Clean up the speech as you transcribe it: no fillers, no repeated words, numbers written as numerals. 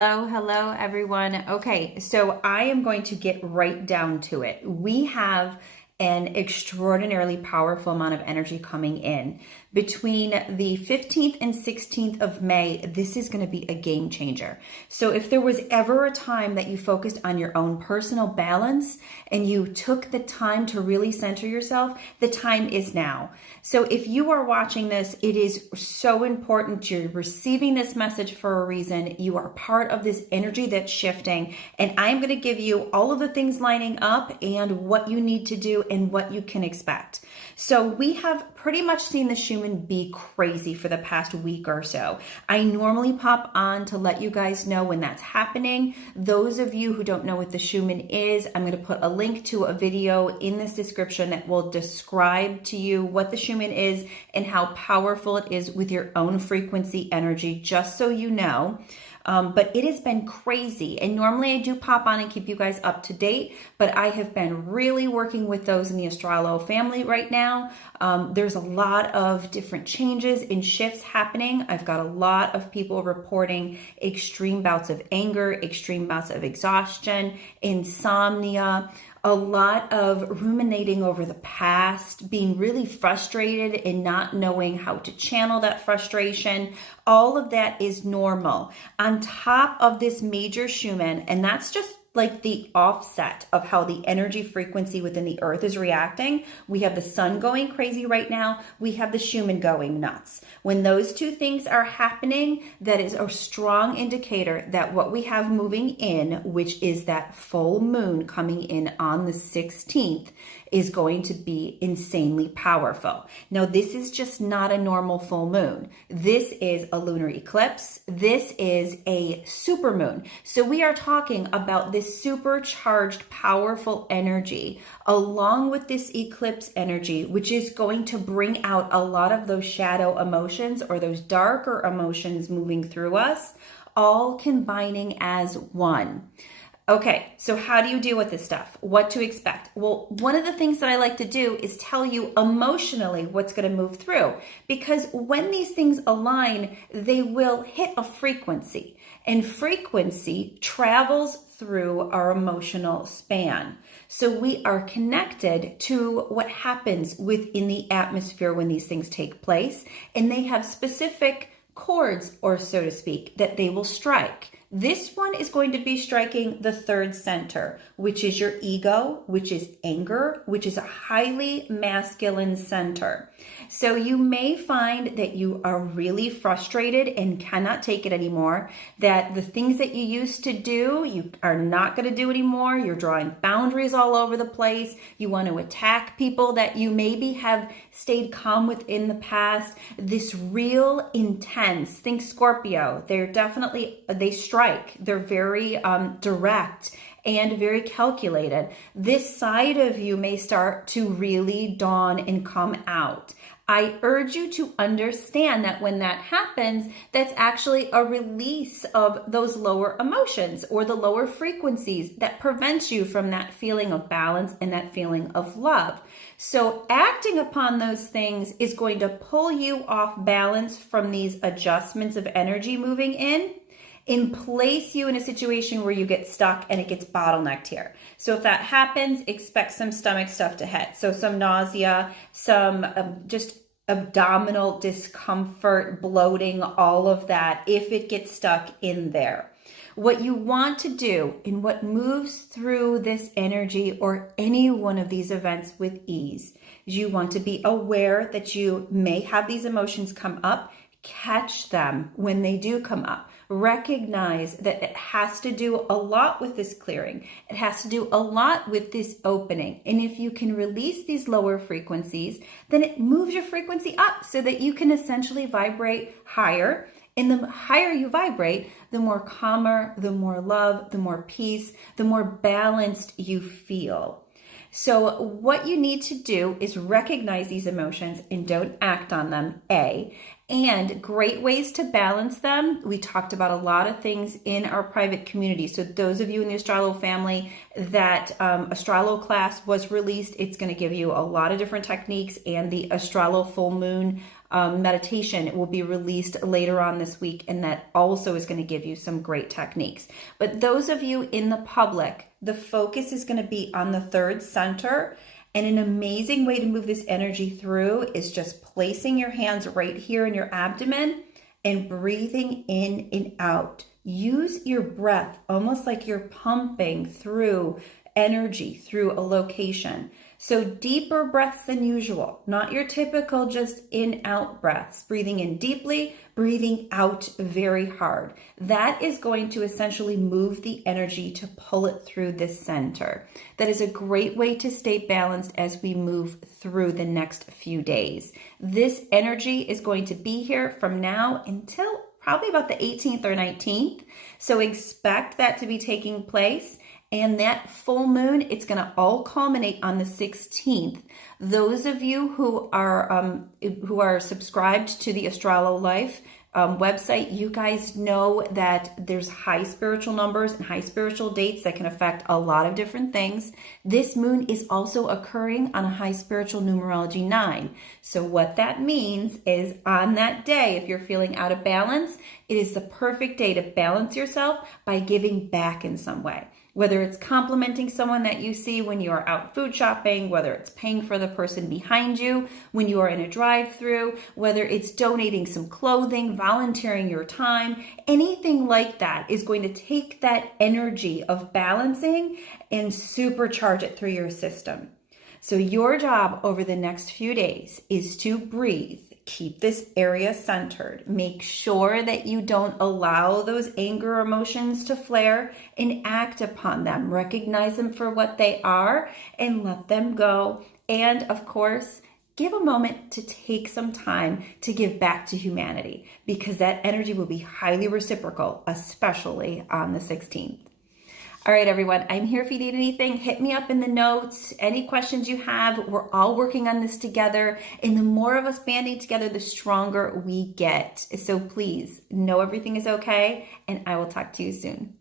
Hello everyone. Okay, so I am going to get right down to it. We have an extraordinarily powerful amount of energy coming in. Between the 15th and 16th of May, this is going to be a game changer. So if there was ever a time that you focused on your own personal balance and you took the time to really center yourself, the time is now. So if you are watching this, it is so important. You're receiving this message for a reason. You are part of this energy that's shifting. And I'm going to give you all of the things lining up and what you need to do and what you can expect. So we have pretty much seen the Schumann be crazy for the past week or so. I normally pop on to let you guys know when that's happening. Those of you who don't know what the Schumann is, I'm going to put a link to a video in this description that will describe to you what the Schumann is and how powerful it is with your own frequency energy, just so you know. But it has been crazy. And normally I do pop on and keep you guys up to date, but I have been really working with those in the AstroloFAMILY right now. There's a lot of different changes and shifts happening. I've got a lot of people reporting extreme bouts of anger, extreme bouts of exhaustion, insomnia, a lot of ruminating over the past, being really frustrated and not knowing how to channel that frustration. All of that is normal. On top of this major Schumann, and that's just like the offset of how the energy frequency within the earth is reacting. We have the sun going crazy right now. We have the Schumann going nuts. When those two things are happening, that is a strong indicator that what we have moving in, which is that full moon coming in on the 16th, is going to be insanely powerful. Now, this is just not a normal full moon. This is a lunar eclipse. This is a supermoon. So we are talking about this supercharged, powerful energy along with this eclipse energy, which is going to bring out a lot of those shadow emotions or those darker emotions moving through us, all combining as one. Okay, so how do you deal with this stuff? What to expect? Well, one of the things that I like to do is tell you emotionally what's going to move through, because when these things align, they will hit a frequency, and frequency travels through our emotional span. So we are connected to what happens within the atmosphere when these things take place, and they have specific chords, or so to speak, that they will strike. This one is going to be striking the third center, which is your ego, which is anger, which is a highly masculine center. So you may find that you are really frustrated and cannot take it anymore, that the things that you used to do, you are not going to do anymore. You're drawing boundaries all over the place. You want to attack people that you maybe have stayed calm with in the past. This real intense, think Scorpio, they strike. They're very direct and very calculated. This side of you may start to really dawn and come out. I urge you to understand that when that happens, that's actually a release of those lower emotions or the lower frequencies that prevents you from that feeling of balance and that feeling of love. So acting upon those things is going to pull you off balance from these adjustments of energy moving in place you in a situation where you get stuck and it gets bottlenecked here. So if that happens, expect some stomach stuff to hit. So some nausea, some just abdominal discomfort, bloating, all of that, if it gets stuck in there. What you want to do and what moves through this energy or any one of these events with ease is you want to be aware that you may have these emotions come up. Catch them when they do come up. Recognize that it has to do a lot with this clearing. It has to do a lot with this opening. And if you can release these lower frequencies, then it moves your frequency up so that you can essentially vibrate higher. And the higher you vibrate, the more calmer, the more love, the more peace, the more balanced you feel. So what you need to do is recognize these emotions and don't act on them, A. And great ways to balance them. We talked about a lot of things in our private community. So those of you in the AstroloFAMILY, that Astrolo class was released. It's going to give you a lot of different techniques, and the Astrolo full moon meditation will be released later on this week, and that also is going to give you some great techniques. But those of you in the public, the focus is going to be on the third center. And an amazing way to move this energy through is just placing your hands right here in your abdomen and breathing in and out. Use your breath almost like you're pumping through energy through a location. So deeper breaths than usual, not your typical just in-out breaths. Breathing in deeply, breathing out very hard. That is going to essentially move the energy to pull it through this center. That is a great way to stay balanced as we move through the next few days. This energy is going to be here from now until probably about the 18th or 19th. So expect that to be taking place. And that full moon, it's going to all culminate on the 16th. Those of you who are subscribed to the AstroloLife website, you guys know that there's high spiritual numbers and high spiritual dates that can affect a lot of different things. This moon is also occurring on a high spiritual numerology 9. So what that means is on that day, if you're feeling out of balance, it is the perfect day to balance yourself by giving back in some way. Whether it's complimenting someone that you see when you are out food shopping, whether it's paying for the person behind you when you are in a drive-through, whether it's donating some clothing, volunteering your time, anything like that is going to take that energy of balancing and supercharge it through your system. So your job over the next few days is to breathe. Keep this area centered. Make sure that you don't allow those anger emotions to flare and act upon them. Recognize them for what they are and let them go. And of course, give a moment to take some time to give back to humanity, because that energy will be highly reciprocal, especially on the 16th. All right, everyone, I'm here if you need anything. Hit me up in the notes. Any questions you have, we're all working on this together. And the more of us banding together, the stronger we get. So please know everything is okay, and I will talk to you soon.